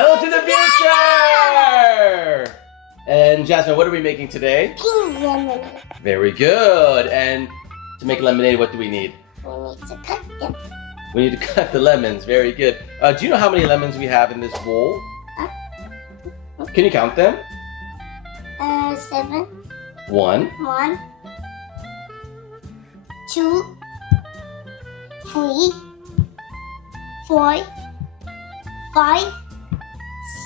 Hello to the future! And Jasmine, what are we making today? Pink lemonade. Very good. And to make lemonade, what do we need? We need to cut them. We need to cut the lemons. Very good. Do you know how many lemons we have in this bowl? Can you count them? 7. 1, 1, 2, 3, 4, 5,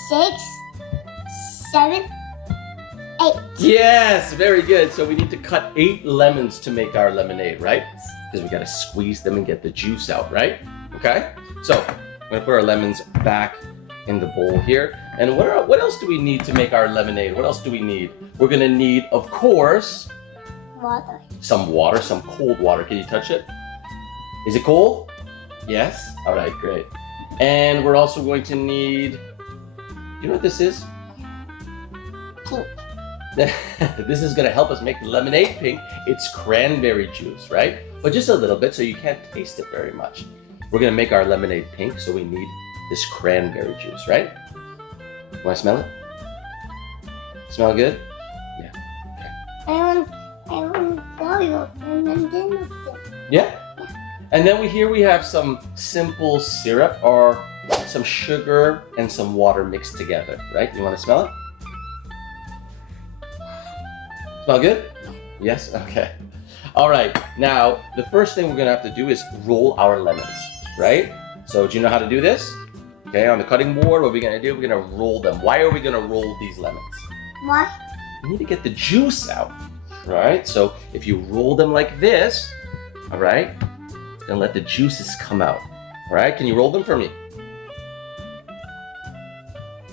6, 7, 8. Yes, very good. So we need to cut 8 lemons to make our lemonade, right? Because we got to squeeze them and get the juice out, right? Okay. So I'm gonna put our lemons back in the bowl here. And what else do we need to make our lemonade? What else do we need? We're gonna need, of course, Water. some water, some cold water. Can you touch it? Is it cold? Yes? All right, great. And we're also going to need, you know what this is? Pink. This is gonna help us make the lemonade pink. It's cranberry juice, right? But just a little bit, so you can't taste it very much. We're gonna make our lemonade pink, so we need this cranberry juice, right? Wanna smell it? Smell good? Yeah. I want oil and then Yeah? And then here we have some simple syrup or some sugar and some water mixed together, right? You wanna smell it? Smell good? Yes? Okay. All right, now the first thing we're gonna have to do is roll our lemons, right? So do you know how to do this? Okay, on the cutting board, what we're gonna do, we're gonna roll them. Why are we gonna roll these lemons? Why? We need to get the juice out, right? So if you roll them like this, all right, it's gonna let the juices come out, all right? Can you roll them for me?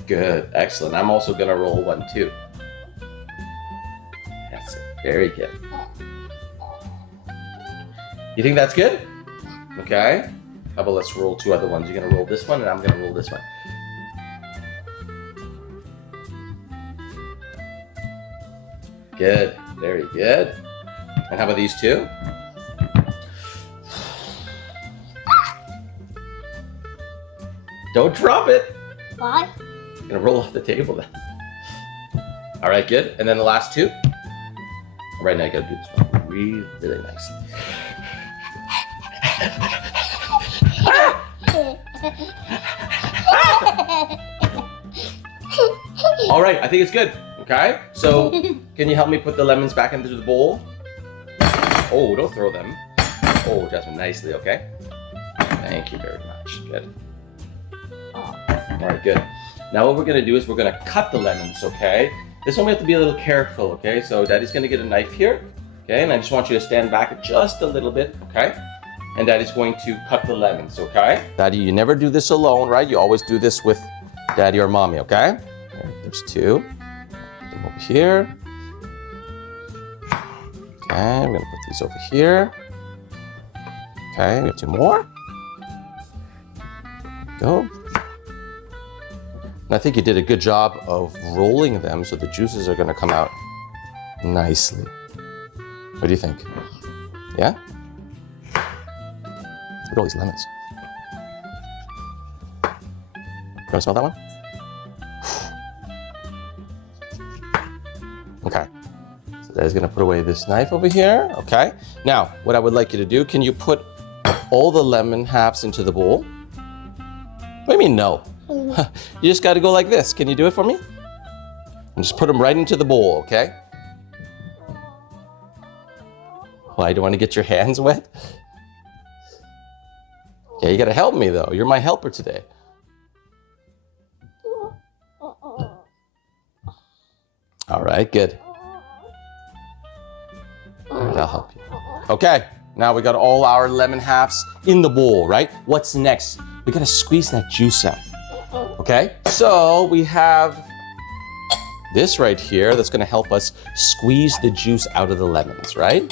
Good, excellent. I'm also gonna roll one too. That's it, very good. You think that's good? Okay. How about let's roll 2 other ones. You're gonna roll this one and I'm gonna roll this one. Good, very good. And how about these 2? Don't drop it. Why? I'm gonna roll off the table then. All right, good. And then the last 2. All right, now you gotta do this one really, really nicely. All right, I think it's good. Okay, so can you help me put the lemons back into the bowl? Oh, don't throw them. Oh, Jasmine, nicely, okay? Thank you very much. Good. All right, good. Now what we're gonna do is we're gonna cut the lemons, okay? This one we have to be a little careful, okay? So Daddy's gonna get a knife here, okay? And I just want you to stand back just a little bit, okay? And Daddy's going to cut the lemons, okay? Daddy, you never do this alone, right? You always do this with Daddy or Mommy, okay? There's 2. Put them over here. Okay, we're gonna put these over here. Okay, we have 2 more. Go. And I think you did a good job of rolling them so the juices are gonna come out nicely. What do you think? Yeah? Look at all these lemons. You wanna smell that one? Okay. So Daddy's gonna put away this knife over here. Okay. Now, what I would like you to do, can you put all the lemon halves into the bowl? What do you mean no? You just gotta go like this. Can you do it for me? And just put them right into the bowl, okay? Why, do you want to get your hands wet? Yeah, you gotta help me though. You're my helper today. All right, good. All right, I'll help you. Okay, now we got all our lemon halves in the bowl, right? What's next? We gotta squeeze that juice out. Okay, so we have this right here that's gonna help us squeeze the juice out of the lemons, right?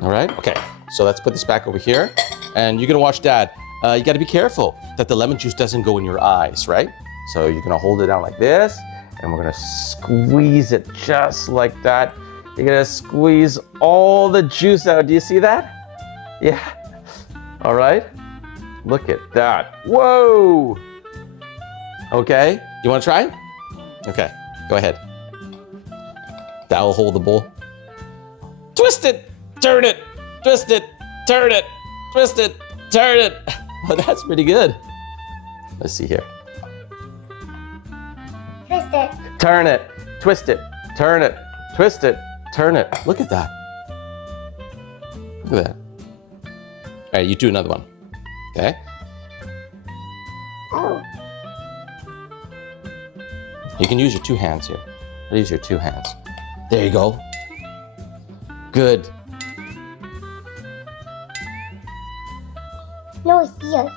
All right, okay, so let's put this back over here. And you're gonna watch Dad. You gotta be careful that the lemon juice doesn't go in your eyes, right? So you're gonna hold it down like this, and we're gonna squeeze it just like that. You're gonna squeeze all the juice out. Do you see that? Yeah. All right. Look at that. Whoa. Okay, you want to try? Okay, go ahead. That will hold the bowl. Twist it, turn it, twist it, turn it, twist it, turn it. Well, that's pretty good. Let's see here. Twist it. Turn it, twist it, turn it, twist it, turn it. Look at that. Look at that. All right, you do another one. Okay. Oh. You can use your two hands here. Use your two hands. There you go. Good. No, here.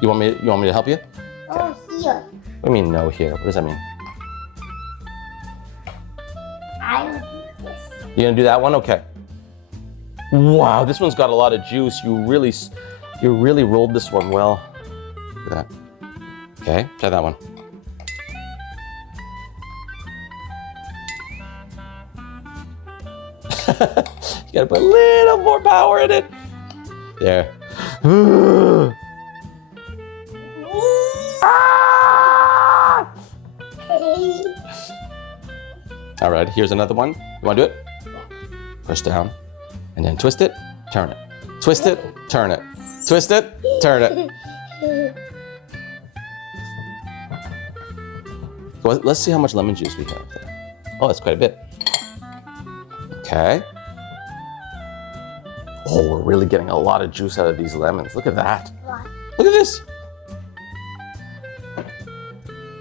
You want me to help you? Oh, here. What do you mean no here? What does that mean? I will do this. You gonna do that one? Okay. Wow, this one's got a lot of juice. You really rolled this one well. Look at that. Okay, try that one. You gotta put a little more power in it. There. All right, here's another one. You wanna do it? Push down, and then twist it, turn it. Twist it, turn it. Twist it, turn it. Well, let's see how much lemon juice we have there. Oh, that's quite a bit. Okay. Oh, we're really getting a lot of juice out of these lemons. Look at that. What? Look at this.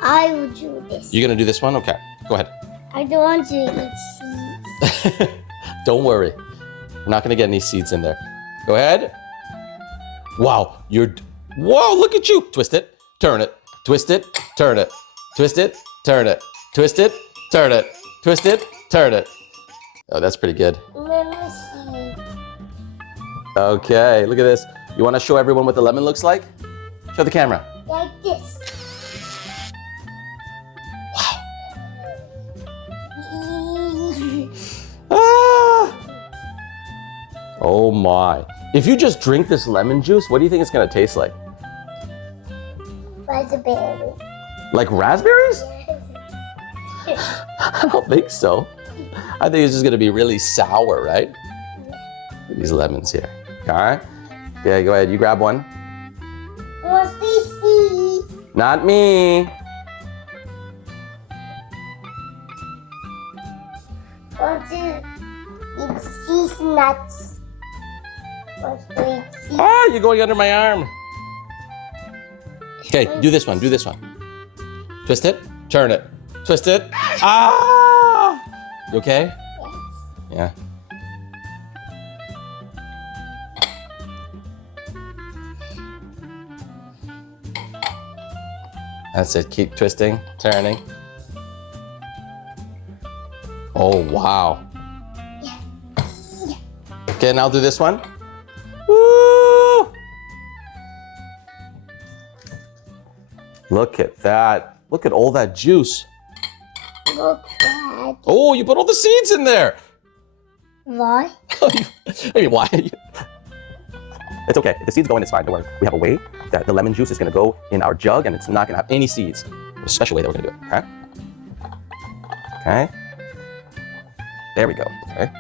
I will do this. You're gonna do this one? Okay, go ahead. I don't want to eat seeds. Don't worry. We're not gonna get any seeds in there. Go ahead. Wow, whoa, look at you. Twist it, turn it, twist it, turn it, twist it, turn it, twist it, turn it, twist it, turn it. Oh, that's pretty good. Let me see. Okay, look at this. You wanna show everyone what the lemon looks like? Show the camera. Like this. Ah! Oh my. If you just drink this lemon juice, what do you think it's gonna taste like? Raspberry. Like raspberries? I don't think so. I think it's just gonna be really sour, right? These lemons here. Okay? Yeah, go ahead, you grab one. What's these seeds? Not me. Want to eat seeds nuts? Want to eat seeds? Ah, you're going under my arm. Okay, do this one, do this one. Twist it, turn it, twist it. Ah! You okay? Yes. Yeah. That's it, keep twisting, turning. Oh, wow. Okay, now do this one. Woo! Look at that. Look at all that juice. Look at Oh, you put all the seeds in there. why? I mean, why? It's okay. If the seeds go in, it's fine. Don't worry. We have a way that the lemon juice is going to go in our jug and it's not going to have any seeds. There's a special way that we're going to do it. Okay? Okay. There we go. Okay.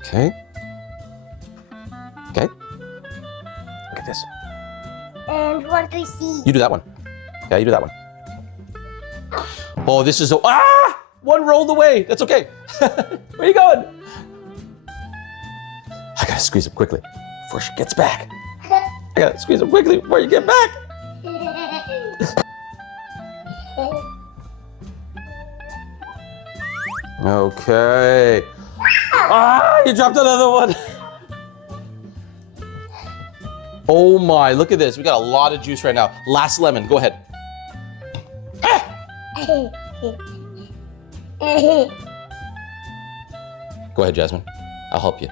Okay. Okay. Look at this. And what do we see? You do that one. Yeah, you do that one. Oh, this is one rolled away. That's okay. Where are you going? I gotta squeeze him quickly before she gets back. I gotta squeeze him quickly before you get back. Okay. You dropped another one. Oh my, look at this. We got a lot of juice right now. Last lemon, go ahead. Go ahead, Jasmine. I'll help you.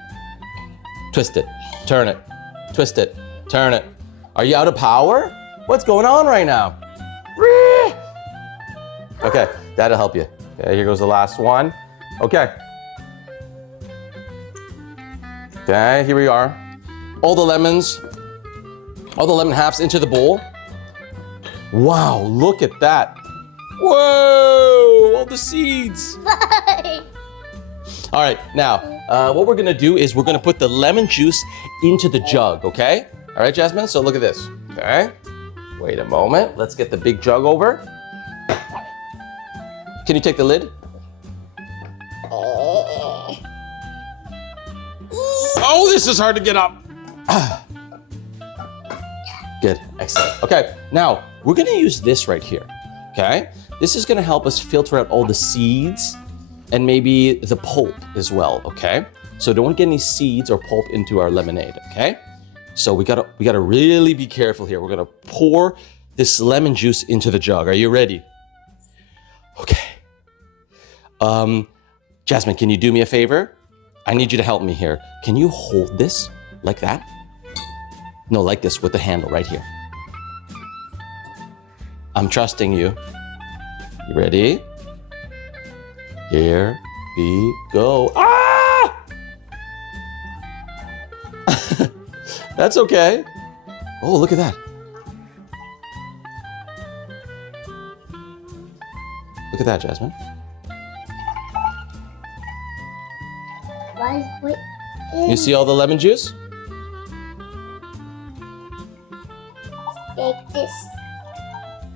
Twist it, turn it, twist it, turn it. Are you out of power? What's going on right now? Okay, that'll help you. Okay, here goes the last one. Okay. Okay, here we are. all the lemon halves into the bowl. Wow, look at that. Whoa, all the seeds. All right, now, what we're gonna do is we're gonna put the lemon juice into the jug, okay? All right, Jasmine, so look at this, okay? Wait a moment, let's get the big jug over. Can you take the lid? Oh, this is hard to get up. Good, excellent. Okay, now we're gonna use this right here, okay? This is gonna help us filter out all the seeds and maybe the pulp as well, okay? So don't get any seeds or pulp into our lemonade, okay? So we gotta really be careful here. We're gonna pour this lemon juice into the jug. Are you ready? Okay. Jasmine, can you do me a favor? I need you to help me here. Can you hold this like that? No, like this with the handle right here. I'm trusting you. You ready? Here we go. Ah! That's okay. Oh, look at that. Look at that, Jasmine. You see all the lemon juice? Like this.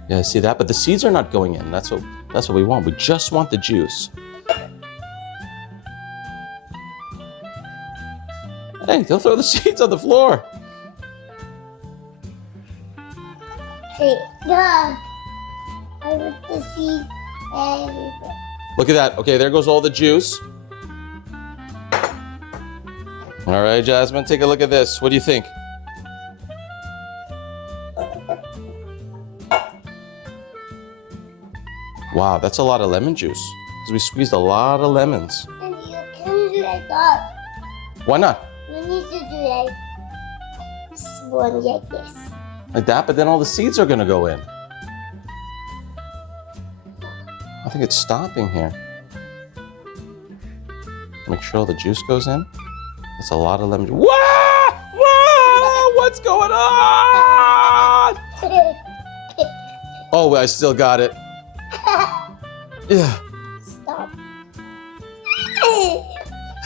Yeah, see that? But the seeds are not going in. That's what we want. We just want the juice. Hey, don't throw the seeds on the floor. Hey, yeah. I want to see everything. Look at that. Okay, there goes all the juice. All right, Jasmine, take a look at this. What do you think? Wow, that's a lot of lemon juice. Because we squeezed a lot of lemons. And you can do like that. Why not? You need to do like one like this. Like that, but then all the seeds are gonna go in. I think it's stopping here. Make sure all the juice goes in. That's a lot of lemon juice. Wow! Wow! What's going on? Oh, I still got it. Yeah. Stop.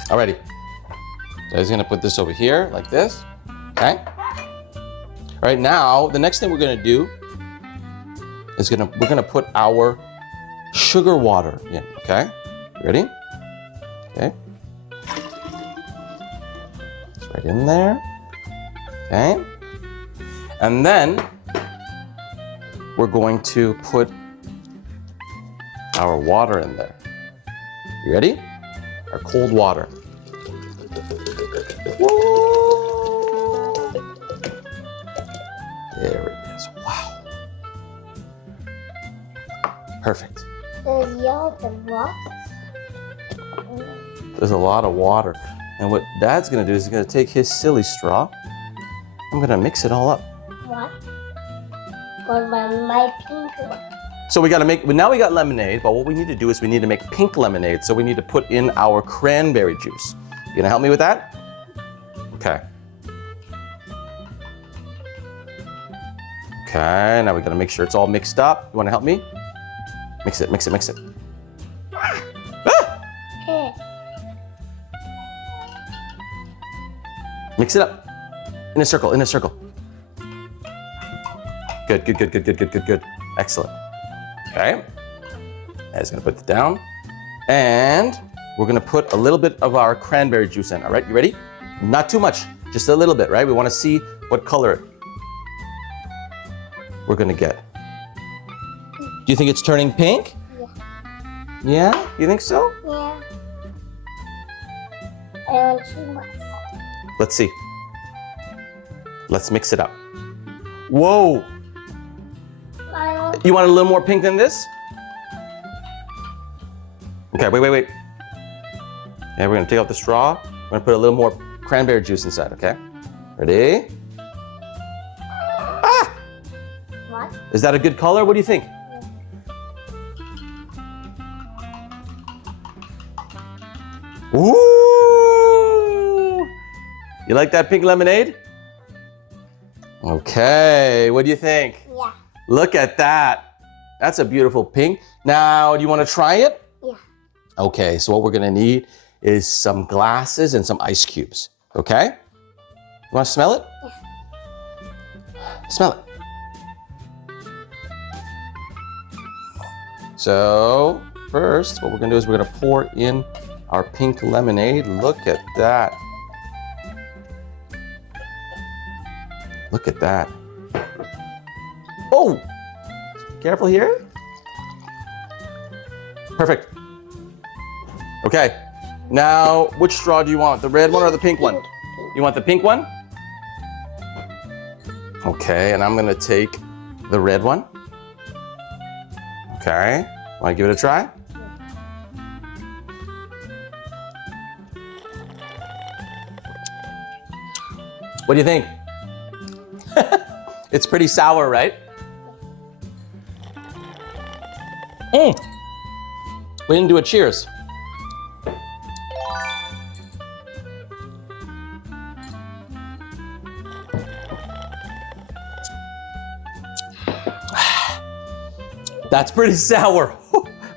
Alrighty. So he's gonna put this over here like this. Okay. All right, now the next thing we're gonna do is we're gonna put our sugar water in. Okay. Ready? Okay. It's right in there. Okay. And then we're going to put our water in there. You ready? Our cold water. Whoa. There it is. Wow. Perfect. There's yellow rocks. There's a lot of water. And what Dad's gonna do is he's gonna take his silly straw. I'm gonna mix it all up. What? For my pink one. So now we got lemonade, but what we need to do is we need to make pink lemonade. So we need to put in our cranberry juice. You gonna help me with that? Okay. Okay, now we gotta make sure it's all mixed up. You wanna help me? Mix it, mix it, mix it. Ah! Hey. Mix it up. In a circle, in a circle. Good, good, good, good, good, good, good, good. Excellent. Okay. Dad's gonna put it down. And we're gonna put a little bit of our cranberry juice in, all right? You ready? Not too much, just a little bit, right? We wanna see what color we're gonna get. Do you think it's turning pink? Yeah. Yeah? You think so? Yeah. I want too much. Let's see. Let's mix it up. Whoa! I want You want a little more pink than this? Okay, wait, wait, wait. Yeah, we're gonna take out the straw. We're gonna put a little more cranberry juice inside, okay? Ready? Ah! what? Is that a good color? What do you think? Ooh! You like that pink lemonade? Okay, what do you think? Yeah. Look at that. That's a beautiful pink. Now, do you want to try it? Yeah. Okay, so what we're gonna need is some glasses and some ice cubes, okay? You wanna smell it? Yeah. Smell it. So, first, what we're gonna do is we're gonna pour in our pink lemonade. Look at that. Look at that. Oh! Careful here. Perfect. Okay. Now, which straw do you want? The red one or the pink one? You want the pink one? Okay, and I'm gonna take the red one. Okay. Wanna give it a try? What do you think? It's pretty sour, right? We didn't do a cheers. That's pretty sour,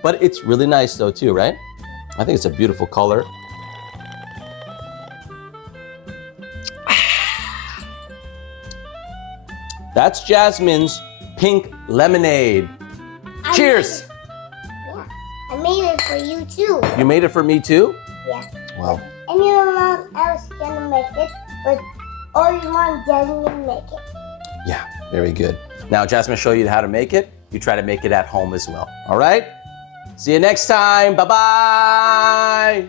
but it's really nice though too, right? I think it's a beautiful color. That's Jasmine's pink lemonade. Cheers! Yeah, I made it for you too. You made it for me too? Yeah. Wow. And your mom else gonna make it, but only mom doesn't make it. Yeah, very good. Now Jasmine will show you how to make it. You try to make it at home as well. All right? See you next time. Bye-bye.